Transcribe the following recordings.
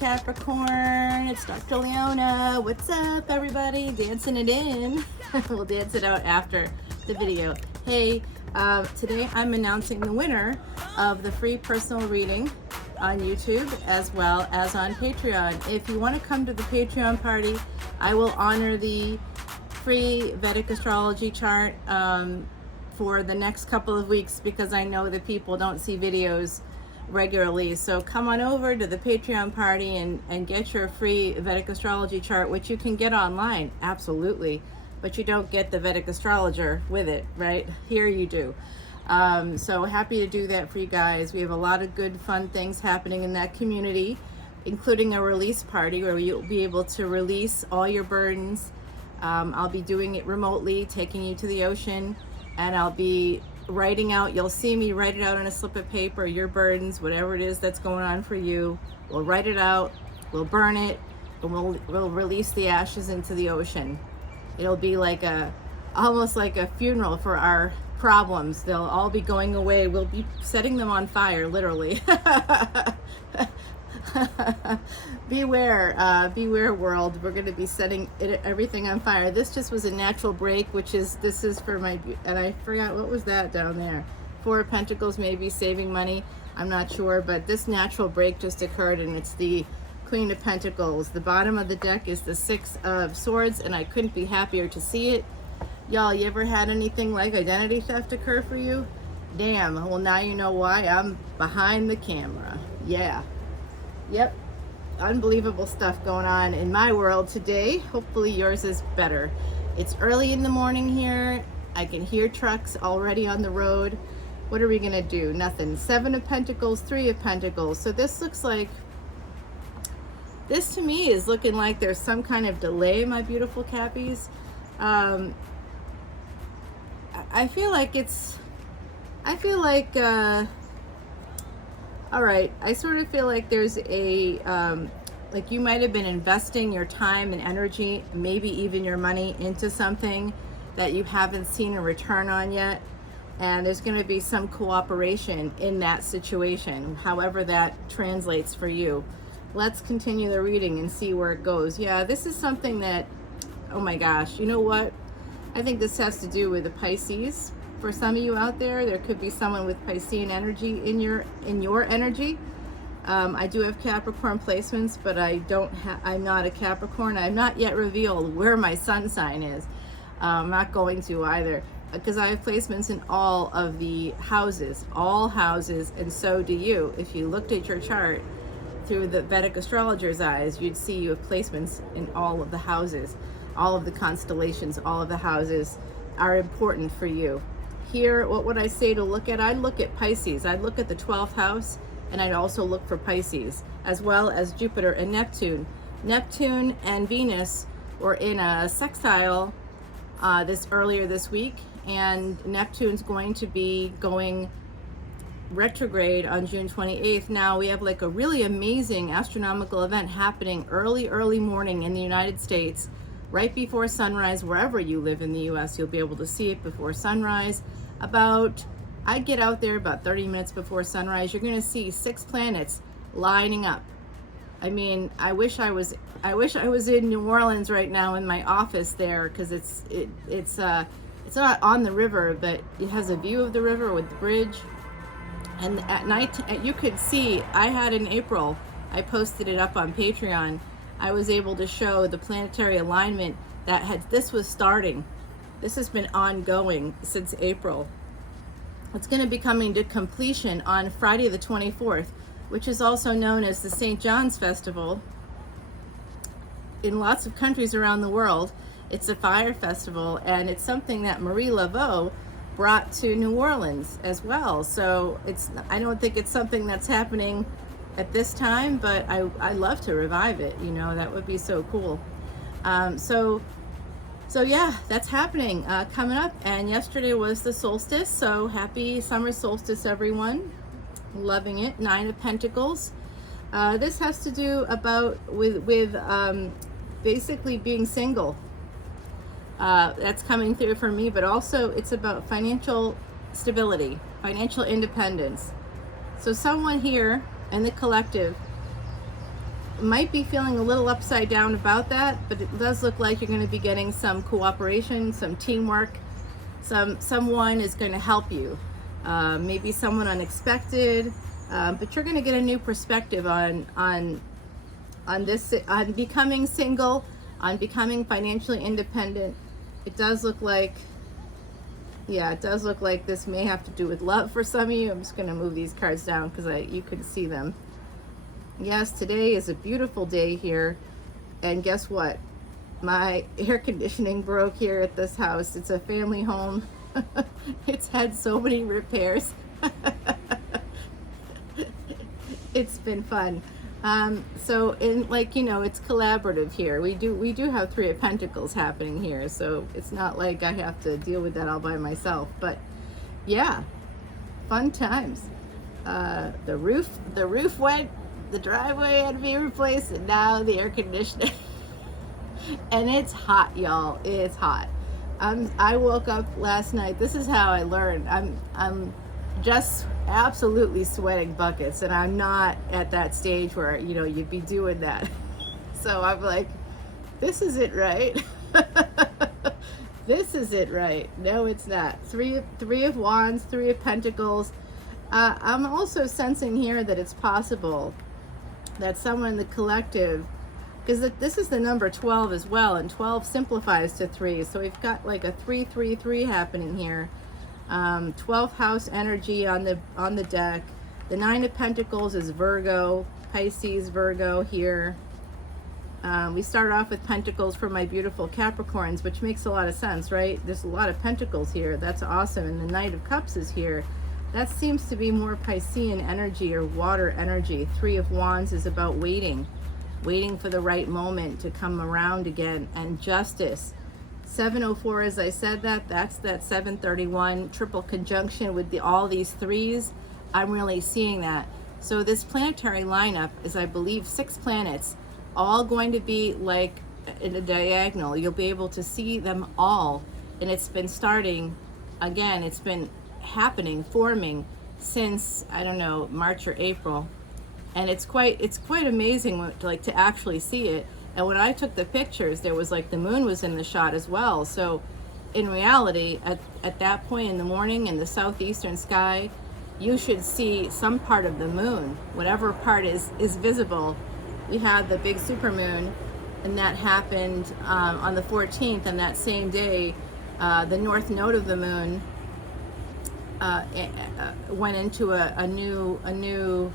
Capricorn. It's Dr. Leona. What's up, everybody? Dancing it in. We'll dance it out after the video. Hey, today I'm announcing the winner of the free personal reading on YouTube as well as on Patreon. If you want to come to the Patreon party, I will honor the free Vedic astrology chart for the next couple of weeks because I know that people don't see videos regularly. So come on over to the Patreon party and get your free Vedic astrology chart, which you can get online, absolutely, but you don't get the Vedic astrologer with it, right? Here you do. So happy to do that for you guys. We have a lot of good fun things happening in that community, including a release party where you'll be able to release all your burdens. I'll be doing it remotely, taking you to the ocean, and I'll be writing out, you'll see me write it out on a slip of paper, your burdens, whatever it is that's going on for you. We'll write it out, we'll burn it, and we'll release the ashes into the ocean. It'll be like almost like a funeral for our problems. They'll all be going away. We'll be setting them on fire, literally. Beware world. We're going to be setting everything on fire. This just was a natural break, this is for my, and I forgot, what was that down there? Four of Pentacles, maybe saving money. I'm not sure, but this natural break just occurred, and it's the Queen of Pentacles. The bottom of the deck is the Six of Swords, and I couldn't be happier to see it. Y'all, you ever had anything like identity theft occur for you? Damn, well now you know why I'm behind the camera. Yeah. Yep, unbelievable stuff going on in my world today. Hopefully yours is better. It's early in the morning here. I can hear trucks already on the road. What are we gonna do? Nothing. Seven of Pentacles, Three of Pentacles. So this looks like, this to me is looking like there's some kind of delay, my beautiful Cappies. I feel like all right, I sort of feel like there's a, like you might have been investing your time and energy, maybe even your money into something that you haven't seen a return on yet. And there's going to be some cooperation in that situation, however that translates for you. Let's continue the reading and see where it goes. Yeah, this is something that, oh my gosh, you know what? I think this has to do with the Pisces. For some of you out there, there could be someone with Piscean energy in your energy. I do have Capricorn placements, but I'm not a Capricorn. I've not yet revealed where my sun sign is. I'm not going to either, because I have placements in all of the houses, all houses, and so do you. If you looked at your chart through the Vedic astrologer's eyes, you'd see you have placements in all of the houses, all of the constellations, all of the houses are important for you. Here, what would I say to look at? I'd look at Pisces. I'd look at the 12th house, and I'd also look for Pisces, as well as Jupiter and Neptune. Neptune and Venus were in a sextile earlier this week, and Neptune's going to be going retrograde on June 28th. Now we have like a really amazing astronomical event happening early morning in the United States, right before sunrise. Wherever you live in the US, you'll be able to see it before sunrise. I'd get out there about 30 minutes before sunrise. You're gonna see 6 planets lining up. I mean, I wish I was in New Orleans right now in my office there, because it's not on the river, but it has a view of the river with the bridge. And at night, you could see, I had in April, I posted it up on Patreon, I was able to show the planetary alignment this was starting. This has been ongoing since April. It's going to be coming to completion on Friday the 24th, which is also known as the St. John's Festival. In lots of countries around the world, it's a fire festival, and it's something that Marie Laveau brought to New Orleans as well. So I don't think it's something that's happening at this time, but I love to revive it. You know, that would be so cool. So yeah, that's happening coming up. And yesterday was the solstice, so happy summer solstice, everyone. Loving it. 9 of Pentacles. This has to do with basically being single. That's coming through for me, but also it's about financial stability, financial independence. So someone here in the collective might be feeling a little upside down about that, but it does look like you're going to be getting some cooperation, some teamwork. Someone is going to help you, maybe someone unexpected, but you're going to get a new perspective on this, on becoming single, on becoming financially independent. It does look like, yeah, it does look like this may have to do with love for some of you. I'm just going to move these cards down because you can see them. Yes, today is a beautiful day here, and guess what? My air conditioning broke here at this house. It's a family home. It's had so many repairs. It's been fun. So in, like, you know, it's collaborative here. We do have Three of Pentacles happening here, so it's not like I have to deal with that all by myself. But yeah, fun times. The roof went, the driveway had to be replaced, and now the air conditioning. And it's hot, y'all. It's hot. I woke up last night. This is how I learned. I'm just absolutely sweating buckets, and I'm not at that stage where, you know, you'd be doing that. So I'm like, this is it, right? This is it, right? No, it's not. Three of Wands, Three of Pentacles. I'm also sensing here that it's possible that someone in the collective, because this is the number 12 as well, and 12 simplifies to 3, so we've got like a 3-3-3 happening here. 12th house energy on the deck. The Nine of Pentacles is Virgo, Pisces, Virgo here. We start off with Pentacles for my beautiful Capricorns, which makes a lot of sense, right? There's a lot of Pentacles here. That's awesome. And the Knight of Cups is here. That seems to be more Piscean energy or water energy. Three of Wands is about waiting for the right moment to come around again. And Justice. 704, as I said, that's that 731 triple conjunction with all these threes. I'm really seeing that. So this planetary lineup is, I believe, 6 planets, all going to be like in a diagonal. You'll be able to see them all. And it's been starting, again, it's been happening, forming since, I don't know, March or April. And it's quite amazing to actually see it. And when I took the pictures, there was like the moon was in the shot as well. So in reality, at that point in the morning in the southeastern sky, you should see some part of the moon, whatever part is visible. We had the big supermoon, and that happened on the 14th, and that same day, the north node of the moon went into a new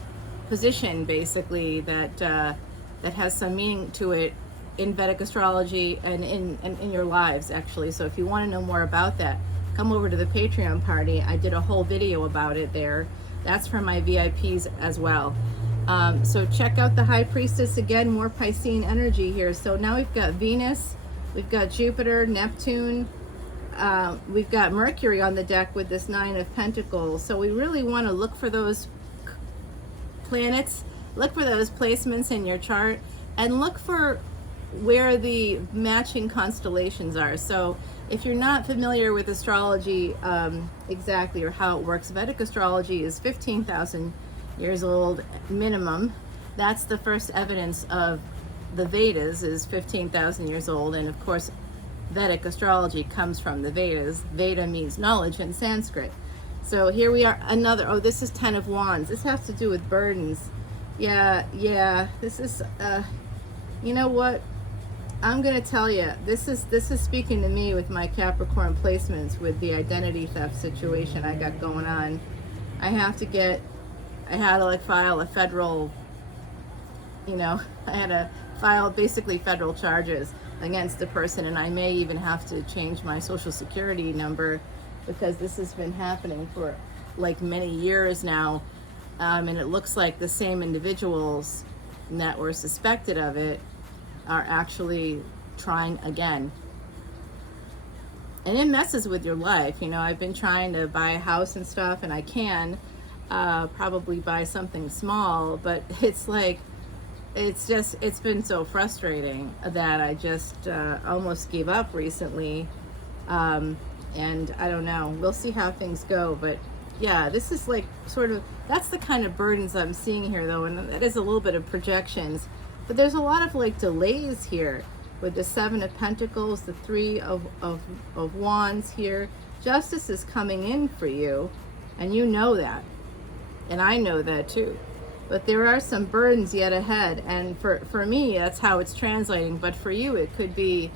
position, basically, that has some meaning to it in Vedic astrology and in your lives, actually. So if you want to know more about that, come over to the Patreon party. I did a whole video about it there. That's for my VIPs as well. So check out the High Priestess again, more Piscean energy here. So now we've got Venus, we've got Jupiter, Neptune, we've got Mercury on the deck with this Nine of Pentacles. So we really want to look for those planets, look for those placements in your chart, and look for where the matching constellations are. So if you're not familiar with astrology exactly, or how it works, Vedic astrology is 15,000 years old minimum. That's the first evidence of the Vedas, is 15,000 years old. And of course, Vedic astrology comes from the Vedas. Veda means knowledge in Sanskrit. So here we are, another, oh, this is 10 of Wands. This has to do with burdens. Yeah, this is, you know what? I'm going to tell you, this is speaking to me with my Capricorn placements, with the identity theft situation I got going on. I had to like file a federal, you know, I had to file basically federal charges against the person, and I may even have to change my social security number, because this has been happening for like many years now. And it looks like the same individuals that were suspected of it are actually trying again. And it messes with your life. You know, I've been trying to buy a house and stuff, and I can probably buy something small, but it's like, it's been so frustrating that I just almost gave up recently. And I don't know, we'll see how things go. But yeah, this is like sort of, that's the kind of burdens I'm seeing here though, and that is a little bit of projections. But there's a lot of like delays here with the Seven of Pentacles, the Three of Wands here. Justice is coming in for you, and you know that. And I know that too. But there are some burdens yet ahead. And for me, that's how it's translating. But for you, it could be,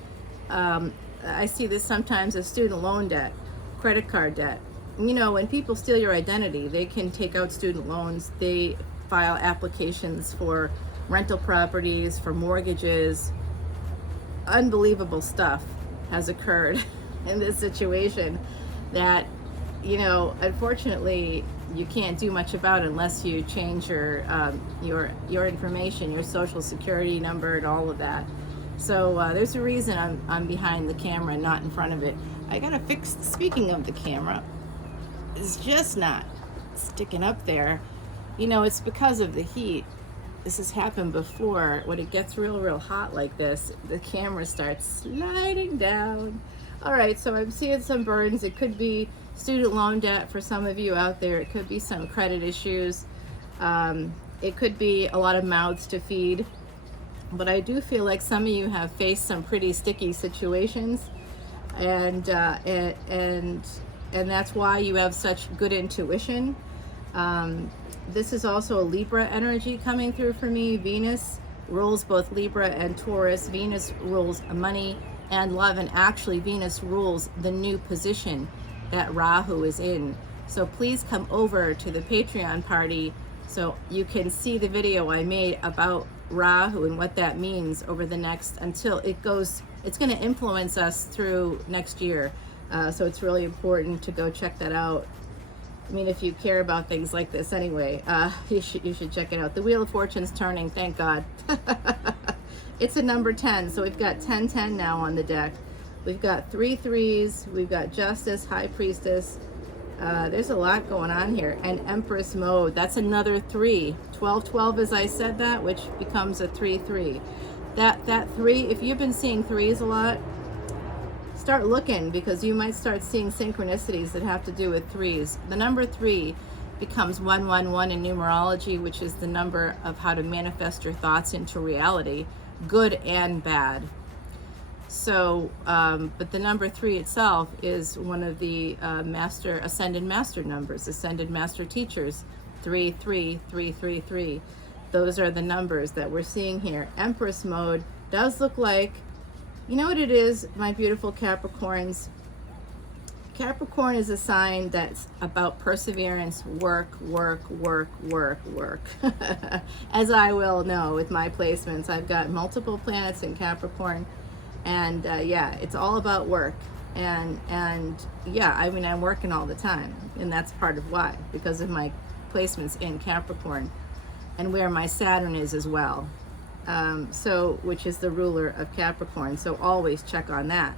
I see this sometimes as student loan debt, credit card debt. You know, when people steal your identity, they can take out student loans. They file applications for rental properties, for mortgages. Unbelievable stuff has occurred in this situation that, you know, unfortunately, you can't do much about unless you change your information, your social security number, and all of that. So there's a reason I'm behind the camera, not in front of it. I gotta fix. Speaking of the camera, it's just not sticking up there. You know, it's because of the heat. This has happened before. When it gets real hot like this, the camera starts sliding down. All right, so I'm seeing some burdens. It could be student loan debt for some of you out there. It could be some credit issues. It could be a lot of mouths to feed. But I do feel like some of you have faced some pretty sticky situations, and that's why you have such good intuition. This is also a Libra energy coming through for me. Venus rules both Libra and Taurus. Venus rules money and love, and actually Venus rules the new position that Rahu is in. So please come over to the Patreon party so you can see the video I made about Rahu and what that means over the next, until it goes, it's going to influence us through next year. So it's really important to go check that out. I mean, if you care about things like this anyway, you should check it out. The Wheel of Fortune's turning, thank God. It's a number 10, so we've got 10-10 now on the deck. We've got 3 threes, we've got Justice, High Priestess. There's a lot going on here. And Empress mode, that's another 3. 12-12 as I said that, which becomes a 3-3. That 3, if you've been seeing 3s a lot, start looking, because you might start seeing synchronicities that have to do with 3s. The number 3 becomes 111 in numerology, which is the number of how to manifest your thoughts into reality, good and bad. So, but the number 3 itself is one of the ascended master numbers, ascended master teachers, 3, 3, 3, 3, 3. Those are the numbers that we're seeing here. Empress mode does look like, you know what it is, my beautiful Capricorns? Capricorn is a sign that's about perseverance, work. As I will know with my placements, I've got multiple planets in Capricorn, and yeah, it's all about work. And yeah, I mean, I'm working all the time, and that's part of why, because of my placements in Capricorn and where my Saturn is as well. So, which is the ruler of Capricorn. So always check on that.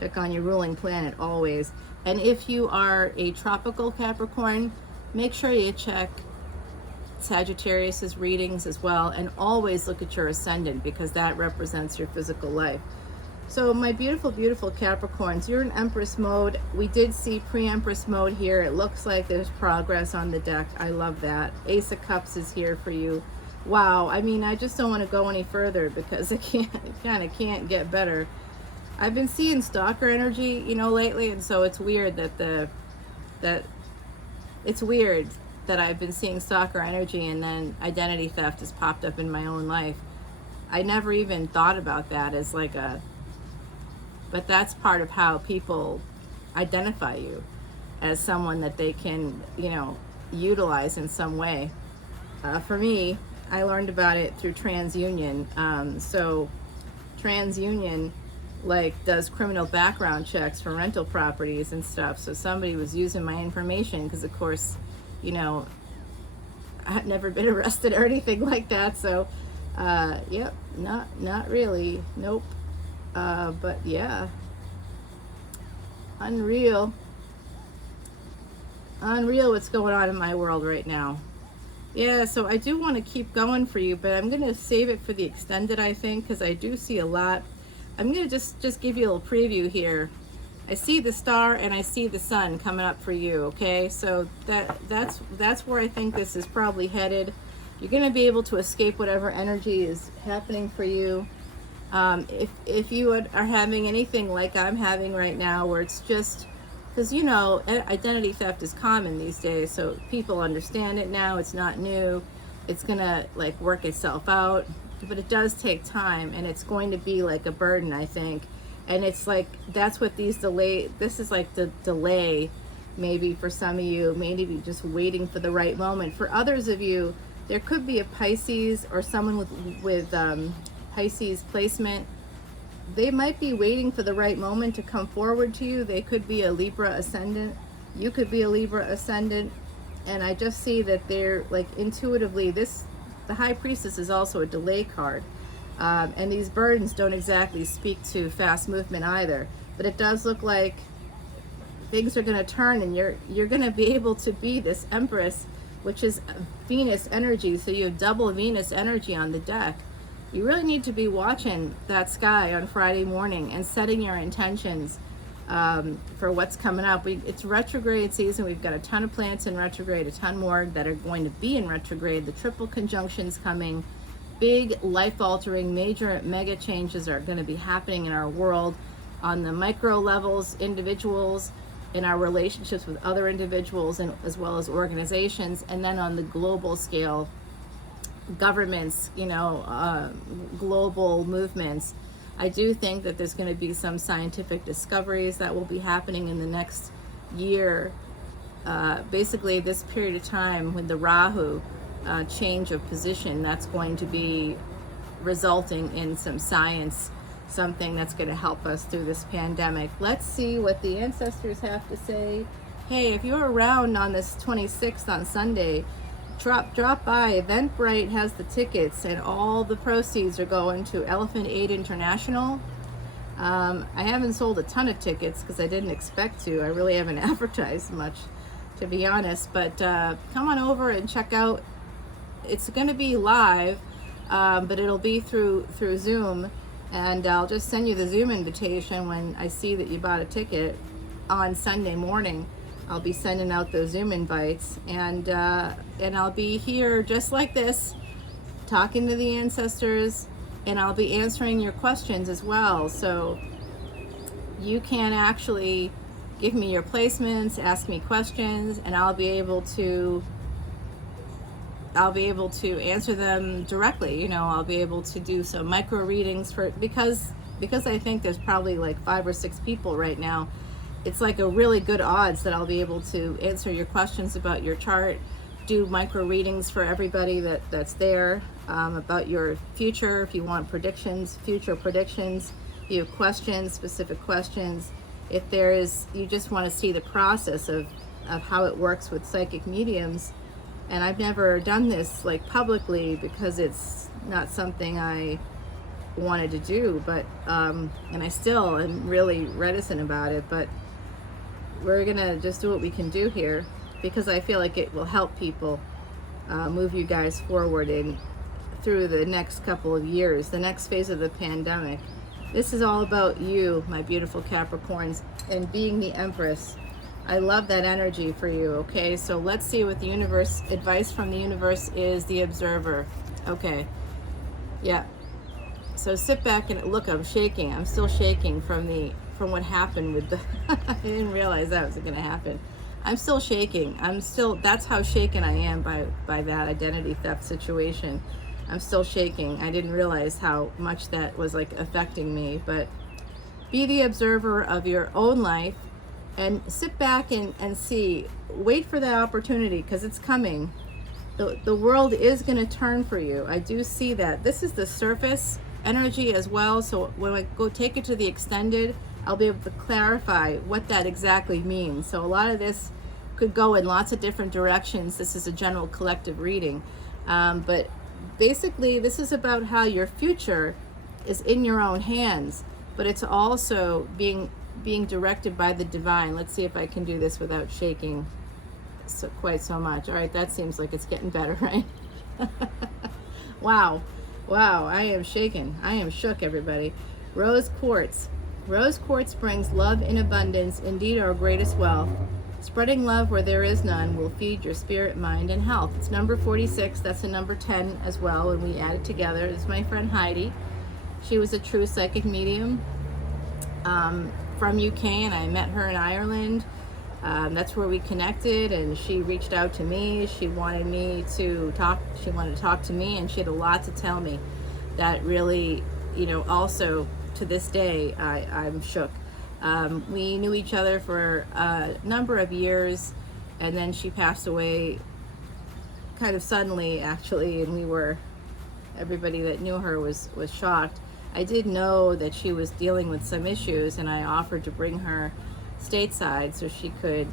Check on your ruling planet always. And if you are a tropical Capricorn, make sure you check Sagittarius's readings as well, and always look at your ascendant, because that represents your physical life. So my beautiful Capricorns, you're in Empress mode. We did see pre-Empress mode here. It looks like there's progress on the deck. I love that. Ace of Cups is here for you. Wow, I mean, I just don't want to go any further, because it kind of can't get better. I've been seeing stalker energy, you know, lately, and so it's weird that I've been seeing stalker energy, and then identity theft has popped up in my own life. I never even thought about that as like but that's part of how people identify you, as someone that they can, you know, utilize in some way. For me, I learned about it through TransUnion. So TransUnion does criminal background checks for rental properties and stuff. So somebody was using my information, because of course, you know, I've never been arrested or anything like that. So yep, not really, nope. But yeah, unreal what's going on in my world right now. Yeah, so I do want to keep going for you, but I'm going to save it for the extended, I think, because I do see a lot. I'm going to just give you a little preview here. I see the star and I see the sun coming up for you, okay? So that's where I think this is probably headed. You're going to be able to escape whatever energy is happening for you. If you are having anything like I'm having right now, where it's just, because you know, identity theft is common these days, so people understand it now. It's not new. It's gonna like work itself out, but it does take time, and it's going to be like a burden, I think. And it's like, that's what these this is like the delay, maybe for some of you, maybe just waiting for the right moment. For others of you, there could be a Pisces or someone with Pisces placement. They might be waiting for the right moment to come forward to you. They could be a Libra ascendant. You could be a Libra ascendant. And I just see that they're like intuitively, the High Priestess is also a delay card. And these burdens don't exactly speak to fast movement either. But it does look like things are going to turn, and you're going to be able to be this Empress, which is Venus energy. So you have double Venus energy on the deck. You really need to be watching that sky on Friday morning and setting your intentions for what's coming up. It's retrograde season. We've got a ton of planets in retrograde, a ton more that are going to be in retrograde. The triple conjunctions coming. Big life-altering, major mega changes are going to be happening in our world on the micro levels, individuals, in our relationships with other individuals, and as well as organizations, and then on the global scale, governments, you know, global movements. I do think that there's going to be some scientific discoveries that will be happening in the next year. Basically, this period of time with the Rahu change of position, that's going to be resulting in some science, something that's going to help us through this pandemic. Let's see what the ancestors have to say. Hey, if you're around on this 26th on Sunday, drop by. Eventbrite has the tickets, and all the proceeds are going to Elephant Aid International. I haven't sold a ton of tickets because I didn't expect to. I really haven't advertised much, to be honest, but come on over and check out. It's going to be live, but it'll be through Zoom, and I'll just send you the Zoom invitation when I see that you bought a ticket on Sunday morning. I'll be sending out those Zoom invites, and I'll be here just like this, talking to the ancestors, and I'll be answering your questions as well. So you can actually give me your placements, ask me questions, and I'll be able to answer them directly. You know, I'll be able to do some micro readings because I think there's probably like 5 or 6 people right now. It's like a really good odds that I'll be able to answer your questions about your chart, do micro readings for everybody that's there, about your future. If you want predictions, future predictions, if you have questions, specific questions, if you just want to see the process of how it works with psychic mediums. And I've never done this like publicly because it's not something I wanted to do, but and I still am really reticent about it, but we're gonna just do what we can do here because I feel like it will help people move you guys forward through the next couple of years, the next phase of the pandemic. This is all about you, my beautiful Capricorns, and being the Empress. I love that energy for you. Okay, so let's see what the universe, advice from the universe is. The Observer. Okay, yeah, so sit back and look. I'm shaking. I'm still shaking from what happened with the I didn't realize that was going to happen. I'm still shaking. That's how shaken I am by that identity theft situation. I'm still shaking. I didn't realize how much that was like affecting me. But be the observer of your own life and sit back and see. Wait for that opportunity because it's coming. The world is going to turn for you. I do see that. This is the surface energy as well. So when I go take it to the extended, I'll be able to clarify what that exactly means. So a lot of this could go in lots of different directions. This is a general collective reading. But basically, this is about how your future is in your own hands, but it's also being directed by the divine. Let's see if I can do this without shaking quite so much. All right, that seems like it's getting better, right? Wow, I am shaken. I am shook, everybody. Rose quartz. Rose quartz brings love in abundance, indeed our greatest wealth. Spreading love where there is none will feed your spirit, mind, and health. It's number 46. That's a number 10 as well, and we add it together. This is my friend Heidi. She was a true psychic medium from UK, and I met her in Ireland. That's where we connected, and she reached out to me. She wanted to talk to me, and she had a lot to tell me that really, also to this day, I'm shook. We knew each other for a number of years, and then she passed away kind of suddenly, actually, and everybody that knew her was shocked. I did know that she was dealing with some issues, and I offered to bring her stateside so she could,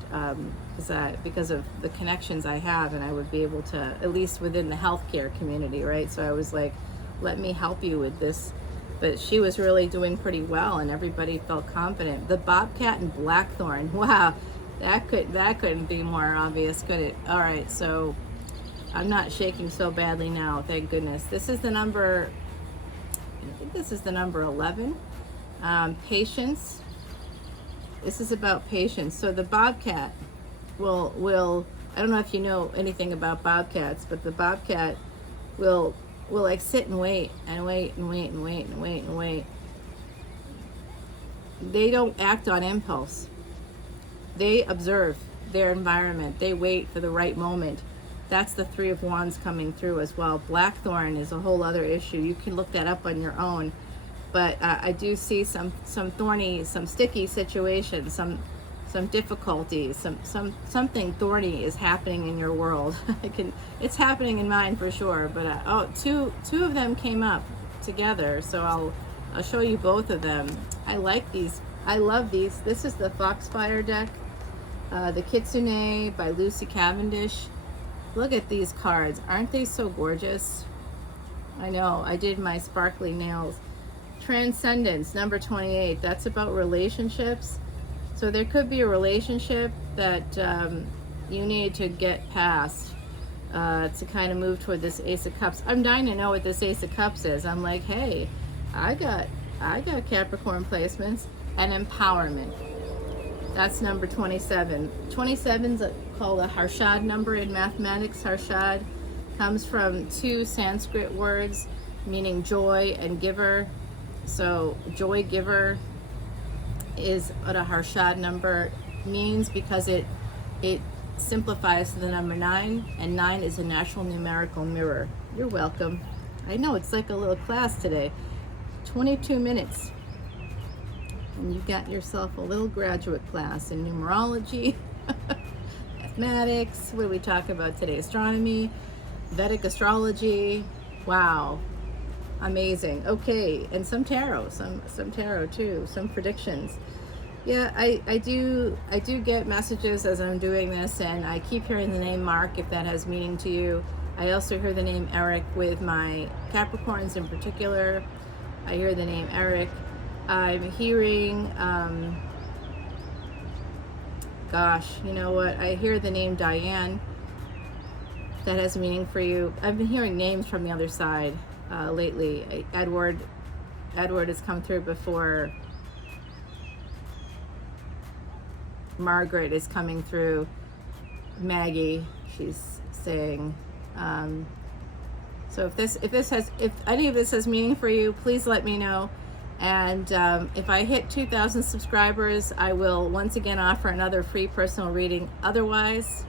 because of the connections I have, and I would be able to, at least within the healthcare community, right? So I was like, let me help you with this. But she was really doing pretty well, and everybody felt confident. The bobcat and blackthorn, wow, that couldn't be more obvious, could it? All right, so I'm not shaking so badly now, thank goodness. This is the number, I think this is the number 11. Patience. This is about patience. So the bobcat will I don't know if you know anything about bobcats, but the bobcat will like sit and wait and wait and wait and wait and wait and wait. They don't act on impulse. They observe their environment. They wait for the right moment. That's the Three of Wands coming through as well. Blackthorn is a whole other issue. You can look that up on your own. But I do see some thorny, some sticky situations, some difficulties, something thorny is happening in your world. It's happening in mine for sure. But two of them came up together, so I'll show you both of them. I like these. I love these. This is the Foxfire deck, the Kitsune by Lucy Cavendish. Look at these cards. Aren't they so gorgeous? I know. I did my sparkly nails. Transcendence, number 28. That's about relationships. So there could be a relationship that you need to get past to kind of move toward this Ace of Cups. I'm dying to know what this Ace of Cups is. I'm like, hey, I got Capricorn placements and empowerment. That's number 27. 27 is called a Harshad number in mathematics. Harshad comes from two Sanskrit words meaning joy and giver. So joy giver is what a Harshad number means, because it simplifies to the number 9, and 9 is a natural numerical mirror. You're welcome. I know, it's like a little class today. 22 minutes. And you got yourself a little graduate class in numerology, mathematics. What do we talk about today? Astronomy, Vedic astrology. Wow. Amazing. Okay, and some tarot, some tarot too, some predictions. Yeah, I do get messages as I'm doing this, and I keep hearing the name Mark, if that has meaning to you. I also hear the name Eric with my Capricorns in particular. I hear the name Eric. I'm hearing, gosh, you know what? I hear the name Diane. That has meaning for you. I've been hearing names from the other side lately. Edward has come through before. Margaret is coming through. Maggie, she's saying. So if any of this has meaning for you, please let me know. And if I hit 2,000 subscribers, I will once again offer another free personal reading. Otherwise,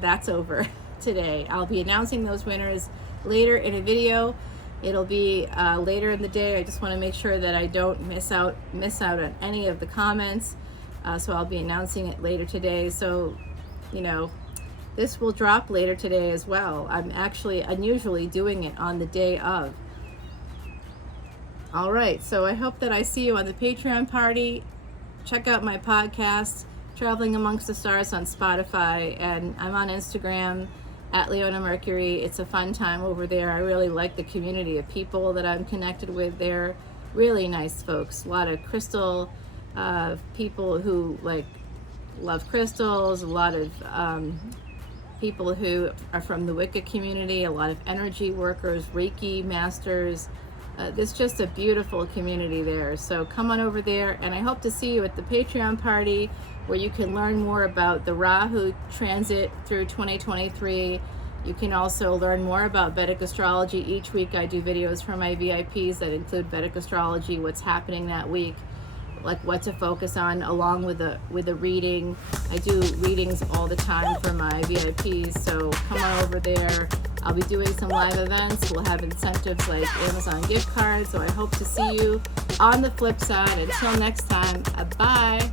that's over today. I'll be announcing those winners later in a video. It'll be later in the day. I just want to make sure that I don't miss out on any of the comments. So I'll be announcing it later today. So, this will drop later today as well. I'm actually unusually doing it on the day of. All right, so I hope that I see you on the Patreon party. Check out my podcast, Traveling Amongst the Stars, on Spotify, and I'm on Instagram at Leona Mercury. It's a fun time over there. I really like the community of people that I'm connected with. They're really nice folks. A lot of crystal people who love crystals, a lot of people who are from the Wicca community, a lot of energy workers, Reiki masters, There's just a beautiful community there. So come on over there, and I hope to see you at the Patreon party, where you can learn more about the Rahu transit through 2023. You can also learn more about Vedic astrology. Each week I do videos for my VIPs that include Vedic astrology, what's happening that week, like what to focus on, along with a reading. I do readings all the time for my VIPs, so come on over there. I'll be doing some live events. We'll have incentives like Amazon gift cards, so I hope to see you on the flip side. Until next time, bye.